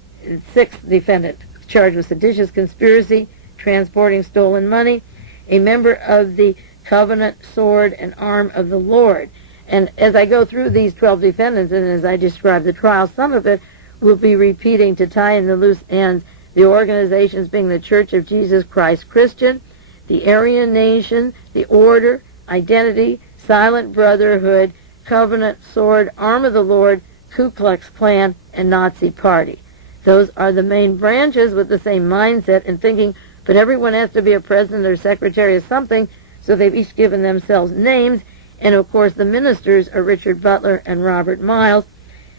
sixth defendant, charged with seditious conspiracy, transporting stolen money. a member of the covenant, sword, and arm of the Lord. And as I go through these 12 defendants, and as I describe the trial, some of it will be repeating to tie in the loose ends, the organizations being the Church of Jesus Christ Christian, the Aryan Nation, the Order, Identity, Silent Brotherhood, Covenant, Sword, Arm of the Lord, Ku Klux Klan, and Nazi Party. Those are the main branches with the same mindset and thinking, but everyone has to be a president or secretary of something, so they've each given themselves names, and of course the ministers are Richard Butler and Robert Miles.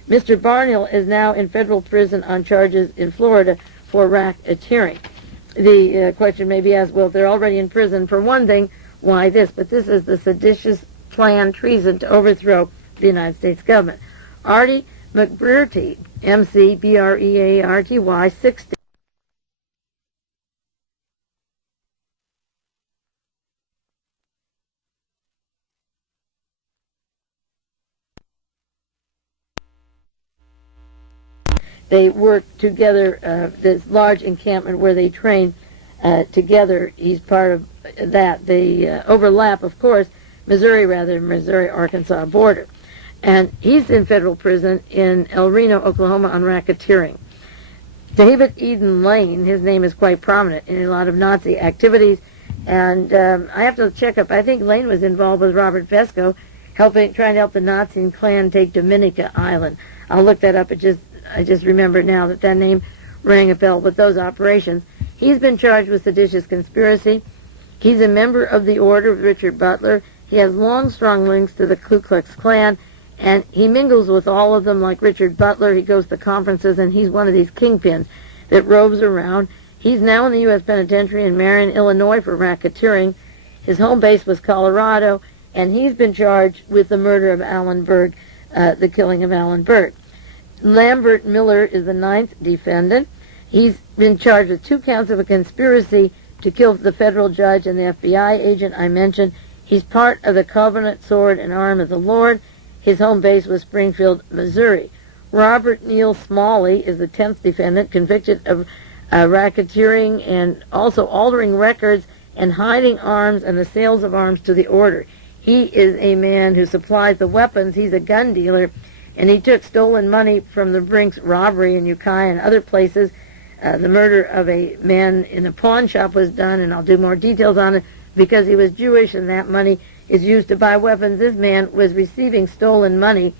Mr. Barnhill is now in federal prison on charges in Florida for racketeering. The question may be asked, well, if they're already in prison for one thing, why this? But this is the seditious plan, treason to overthrow the United States government. Artie McBrearty, M-C-B-R-E-A-R-T-Y, 60. They work together, this large encampment where they train together. He's part of that. They overlap, of course, Missouri-Arkansas border. And he's in federal prison in El Reno, Oklahoma, on racketeering. David Eden Lane, his name is quite prominent in a lot of Nazi activities. And I have to check up. I think Lane was involved with Robert Vesco, trying to help the Nazi and Klan take Dominica Island. I'll look that up. I just remember now that name rang a bell with those operations. He's been charged with seditious conspiracy. He's a member of the Order of Richard Butler. He has long, strong links to the Ku Klux Klan, and he mingles with all of them like Richard Butler. He goes to conferences, and he's one of these kingpins that roves around. He's now in the U.S. Penitentiary in Marion, Illinois for racketeering. His home base was Colorado, and he's been charged with the murder of Alan Berg, the killing of Alan Berg. Lambert Miller is the 9th defendant. He's been charged with 2 counts of a conspiracy to kill the federal judge and the FBI agent I mentioned. He's part of the Covenant, Sword, and Arm of the Lord. His home base was Springfield, Missouri. Robert Neal Smalley is the 10th defendant, convicted of racketeering and also altering records and hiding arms and the sales of arms to the Order. He is a man who supplies the weapons. He's a gun dealer, and he took stolen money from the Brinks robbery in Ukiah and other places. The murder of a man in a pawn shop was done, and I'll do more details on it, because he was Jewish, and that money is used to buy weapons. This man was receiving stolen money,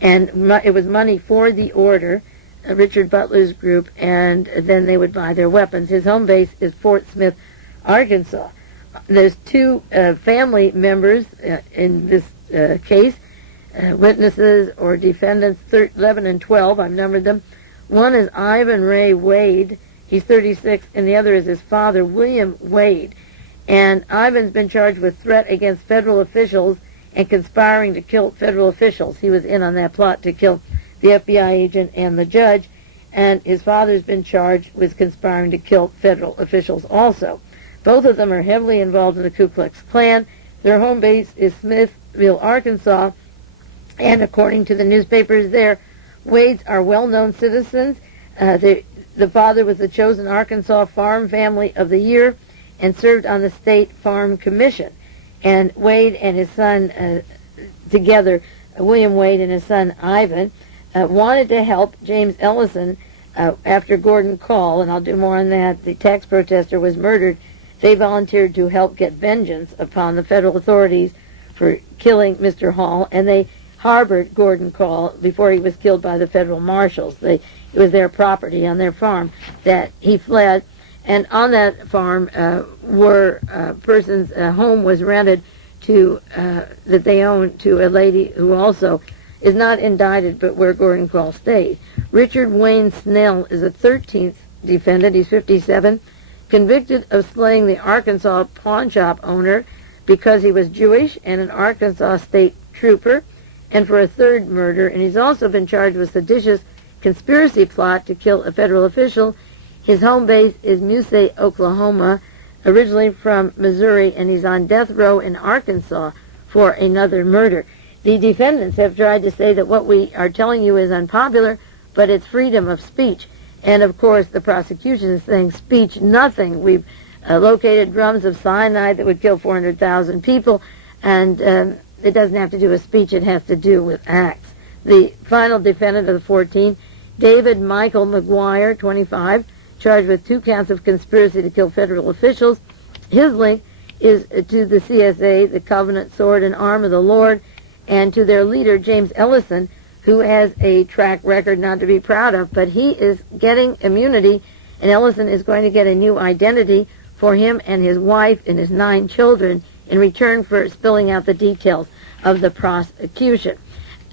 and it was money for the Order, Richard Butler's group, and then they would buy their weapons. His home base is Fort Smith, Arkansas. There's 2 family members in this case, witnesses or defendants, 11 and 12, I've numbered them. One is Ivan Ray Wade, he's 36, and the other is his father, William Wade. And Ivan's been charged with threat against federal officials and conspiring to kill federal officials. He was in on that plot to kill the FBI agent and the judge, and his father's been charged with conspiring to kill federal officials also. Both of them are heavily involved in the Ku Klux Klan. Their home base is Smithville, Arkansas, and according to the newspapers there, Wades are well-known citizens. The father was the chosen Arkansas Farm Family of the Year and served on the State Farm Commission. And Wade and his son together, William Wade and his son Ivan, wanted to help James Ellison after Gordon Call, and I'll do more on that. The tax protester was murdered. They volunteered to help get vengeance upon the federal authorities for killing Mr. Hall, and they harbored Gordon Call before he was killed by the federal marshals. It was their property on their farm that he fled, and on that farm were persons' home was rented to that they owned to a lady who also is not indicted, but where Gordon Call stayed. Richard Wayne Snell is a 13th defendant. He's 57, convicted of slaying the Arkansas pawn shop owner because he was Jewish and an Arkansas state trooper, and for a third murder. And he's also been charged with seditious conspiracy plot to kill a federal official. His home base is Muse, Oklahoma, originally from Missouri, and he's on death row in Arkansas for another murder. The defendants have tried to say that what we are telling you is unpopular, but it's freedom of speech. And of course, the prosecution is saying speech, nothing. We've located drums of cyanide that would kill 400,000 people, and it doesn't have to do with speech, it has to do with acts. The final defendant of the 14, David Michael McGuire, 25, charged with 2 counts of conspiracy to kill federal officials. His link is to the CSA, the Covenant Sword and Arm of the Lord, and to their leader, James Ellison, who has a track record not to be proud of, but he is getting immunity, and Ellison is going to get a new identity for him and his wife and his 9 children in return for spilling out the details of the prosecution.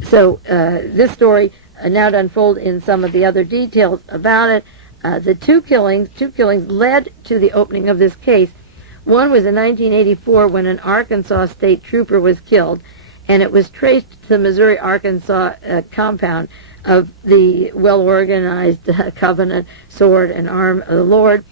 So this story now to unfold in some of the other details about it. The two killings led to the opening of this case. One was in 1984 when an Arkansas state trooper was killed, and it was traced to the Missouri-Arkansas compound of the well-organized Covenant Sword and Arm of the Lord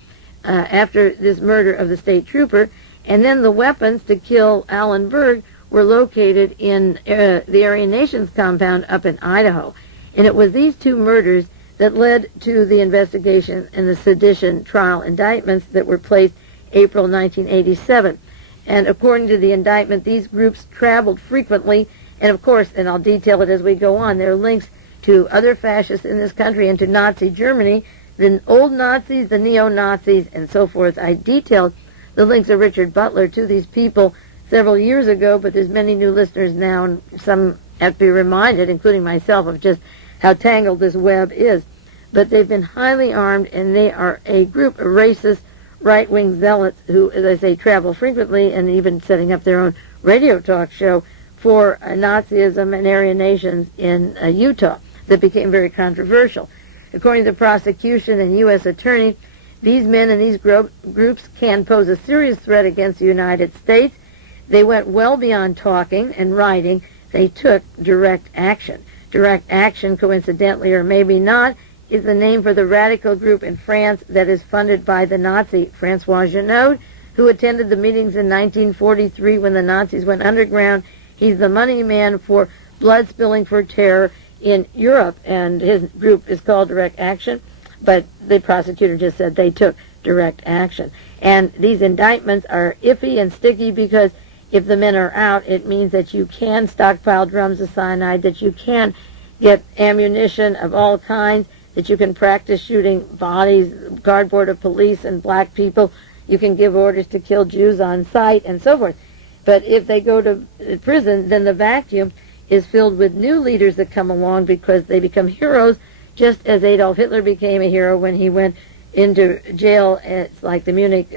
after this murder of the state trooper. And then the weapons to kill Alan Berg were located in the Aryan Nations compound up in Idaho. And it was these 2 murders that led to the investigation and the sedition trial indictments that were placed April 1987. And according to the indictment, these groups traveled frequently, and of course, and I'll detail it as we go on, there are links to other fascists in this country and to Nazi Germany, the old Nazis, the neo-Nazis, and so forth. I detailed the links of Richard Butler to these people several years ago, but there's many new listeners now, and some have to be reminded, including myself, of just how tangled this web is. But they've been highly armed, and they are a group of racist, right-wing zealots who, as I say, travel frequently and even setting up their own radio talk show for Nazism and Aryan Nations in Utah that became very controversial. According to the prosecution and U.S. attorney, these men and these groups can pose a serious threat against the United States. They went well beyond talking and writing. They took direct action. Direct action, coincidentally or maybe not, is the name for the radical group in France that is funded by the Nazi François Junot, who attended the meetings in 1943 when the Nazis went underground. He's the money man for blood spilling for terror in Europe, and his group is called Direct Action, but the prosecutor just said they took direct action. And these indictments are iffy and sticky because if the men are out, it means that you can stockpile drums of cyanide, that you can get ammunition of all kinds, that you can practice shooting bodies, cardboard of police and black people. You can give orders to kill Jews on sight and so forth. But if they go to prison, then the vacuum is filled with new leaders that come along because they become heroes, just as Adolf Hitler became a hero when he went into jail. It's like the Munich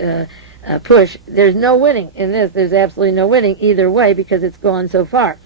push. There's no winning in this. There's absolutely no winning either way because it's gone so far.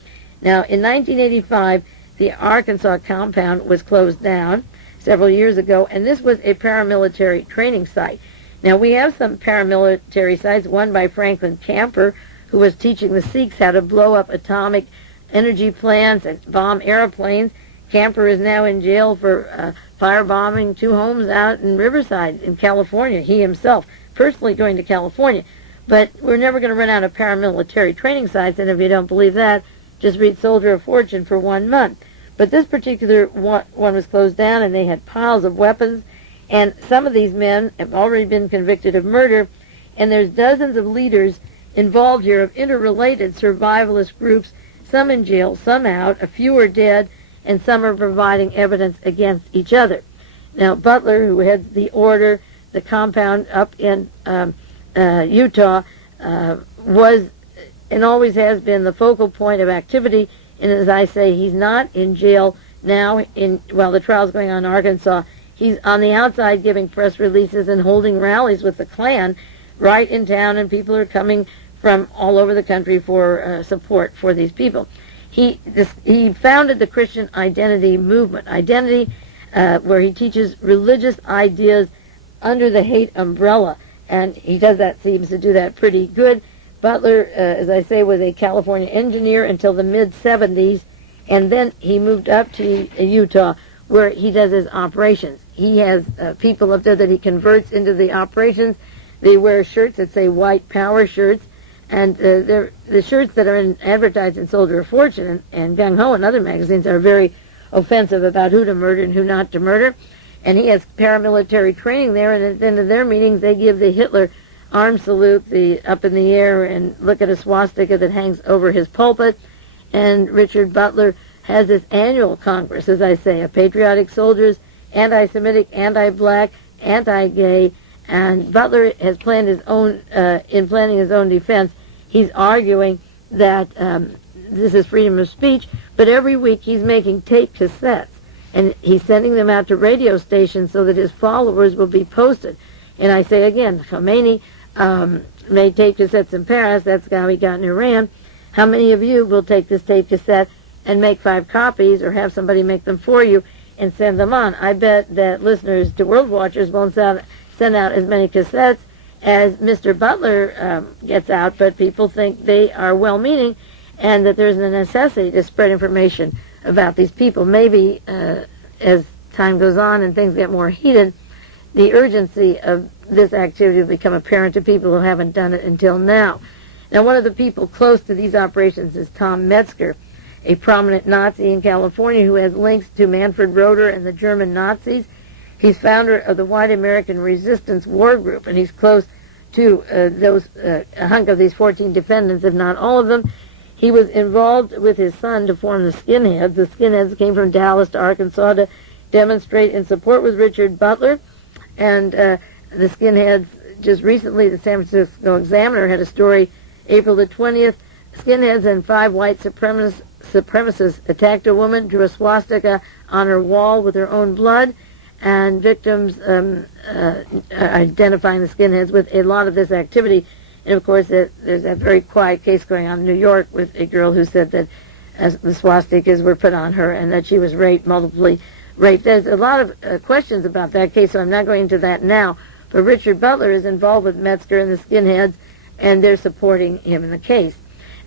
Now, in 1985, the Arkansas compound was closed down several years ago, and this was a paramilitary training site. Now, we have some paramilitary sites, one by Franklin Camper, who was teaching the Sikhs how to blow up atomic energy plants and bomb airplanes. Camper is now in jail for firebombing 2 homes out in Riverside in California, he himself personally going to California. But we're never going to run out of paramilitary training sites, and if you don't believe that, just read Soldier of Fortune for 1 month. But this particular one was closed down, and they had piles of weapons, and some of these men have already been convicted of murder, and there's dozens of leaders involved here of interrelated survivalist groups, some in jail, some out, a few are dead, and some are providing evidence against each other. Now, Butler, who heads the order, the compound up in Utah, was and always has been the focal point of activity. And as I say, he's not in jail now while the trial's going on in Arkansas. He's on the outside giving press releases and holding rallies with the Klan right in town, and people are coming from all over the country for support for these people. He founded the Christian Identity Movement, where he teaches religious ideas under the hate umbrella, and he seems to do that pretty good. Butler, as I say, was a California engineer until the mid-'70s, and then he moved up to Utah, where he does his operations. He has people up there that he converts into the operations. They wear shirts that say White Power shirts, and the shirts that are advertised in Soldier of Fortune and Gung Ho and other magazines are very offensive about who to murder and who not to murder. And he has paramilitary training there, and at the end of their meetings, they give the Hitler arm salute up in the air and look at a swastika that hangs over his pulpit. And Richard Butler has this annual Congress, as I say, of patriotic soldiers, anti-Semitic, anti-black, anti-gay, and Butler has planned his own, in planning his own defense, he's arguing that this is freedom of speech, but every week he's making tape cassettes, and he's sending them out to radio stations so that his followers will be posted. And I say again, Khomeini made tape cassettes in Paris, that's how he got in Iran. How many of you will take this tape cassette and make 5 copies or have somebody make them for you and send them on? I bet that listeners to World Watchers won't send out as many cassettes as Mr. Butler gets out, but people think they are well-meaning and that there's a necessity to spread information about these people. Maybe as time goes on and things get more heated, the urgency of this activity will become apparent to people who haven't done it until now. Now, one of the people close to these operations is Tom Metzger, a prominent Nazi in California who has links to Manfred Roeder and the German Nazis. He's founder of the White American Resistance War Group, and he's close to a hunk of these 14 defendants, if not all of them. He was involved with his son to form the Skinheads. The Skinheads came from Dallas to Arkansas to demonstrate in support with Richard Butler. And the Skinheads, just recently, the San Francisco Examiner had a story, April the 20th, Skinheads and 5 white supremacists attacked a woman, drew a swastika on her wall with her own blood, and victims identifying the Skinheads with a lot of this activity. And of course, there's that very quiet case going on in New York with a girl who said that the swastikas were put on her and that she was multiply raped. There's a lot of questions about that case, so I'm not going into that now. But Richard Butler is involved with Metzger and the Skinheads, and they're supporting him in the case.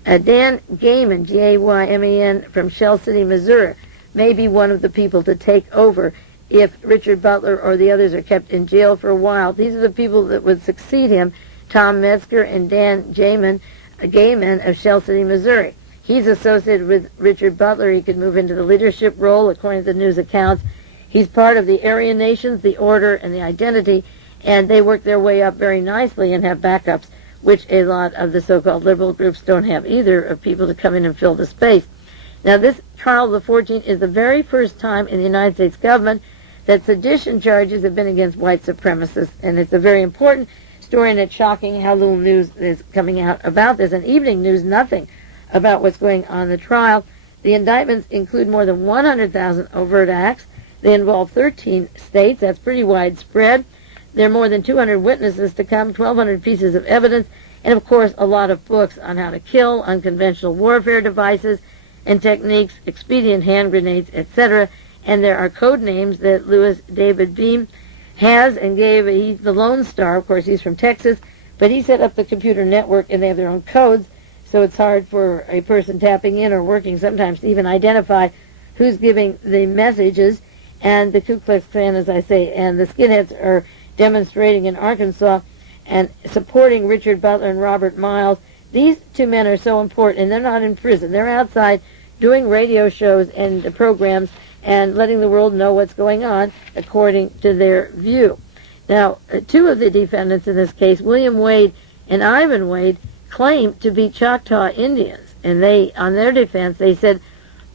Dan Gayman, G-A-Y-M-E-N, from Shell City, Missouri, may be one of the people to take over if Richard Butler or the others are kept in jail for a while. These are the people that would succeed him, Tom Metzger and Dan Gayman of Shell City, Missouri. He's associated with Richard Butler. He could move into the leadership role, according to the news accounts. He's part of the Aryan Nations, the Order, and the Identity, and they work their way up very nicely and have backups, which a lot of the so-called liberal groups don't have either, of people to come in and fill the space. Now, this trial of the 14 is the very first time in the United States government that sedition charges have been against white supremacists, and it's a very important story, and it's shocking how little news is coming out about this. And evening news, nothing about what's going on in the trial. The indictments include more than 100,000 overt acts. They involve 13 states. That's pretty widespread. There are more than 200 witnesses to come, 1,200 pieces of evidence, and of course a lot of books on how to kill, unconventional warfare devices and techniques, expedient hand grenades, etc. And there are code names that Louis David Beam has and gave. He's the Lone Star, of course, he's from Texas, but he set up the computer network and they have their own codes, so it's hard for a person tapping in or working sometimes to even identify who's giving the messages. And the Ku Klux Klan, as I say, and the Skinheads are demonstrating in Arkansas and supporting Richard Butler and Robert Miles. These 2 men are so important, and they're not in prison. They're outside doing radio shows and programs and letting the world know what's going on according to their view. Now, 2 of the defendants in this case, William Wade and Ivan Wade, claim to be Choctaw Indians. And they, on their defense, they said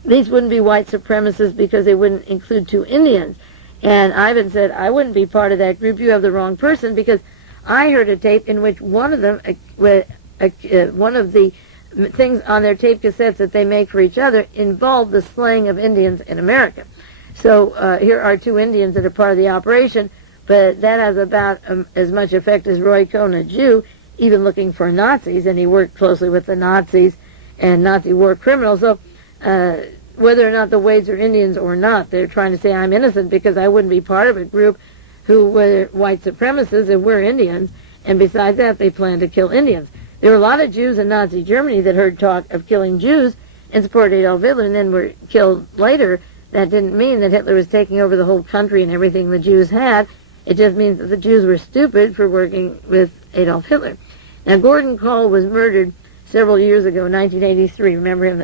these wouldn't be white supremacists because they wouldn't include 2 Indians. And Ivan said, I wouldn't be part of that group. You have the wrong person, because I heard a tape in which one of them, one of the things on their tape cassettes that they make for each other involved the slaying of Indians in America. So here are 2 Indians that are part of the operation, but that has about as much effect as Roy Cohn, a Jew, even looking for Nazis, and he worked closely with the Nazis and Nazi war criminals. So whether or not the Wades are Indians or not, they're trying to say I'm innocent because I wouldn't be part of a group who were white supremacists and we're Indians, and besides that, they plan to kill Indians. There were a lot of Jews in Nazi Germany that heard talk of killing Jews and supported Adolf Hitler and then were killed later. That didn't mean that Hitler was taking over the whole country and everything the Jews had. It just means that the Jews were stupid for working with Adolf Hitler. Now, Gordon Cole was murdered several years ago, 1983. Remember him?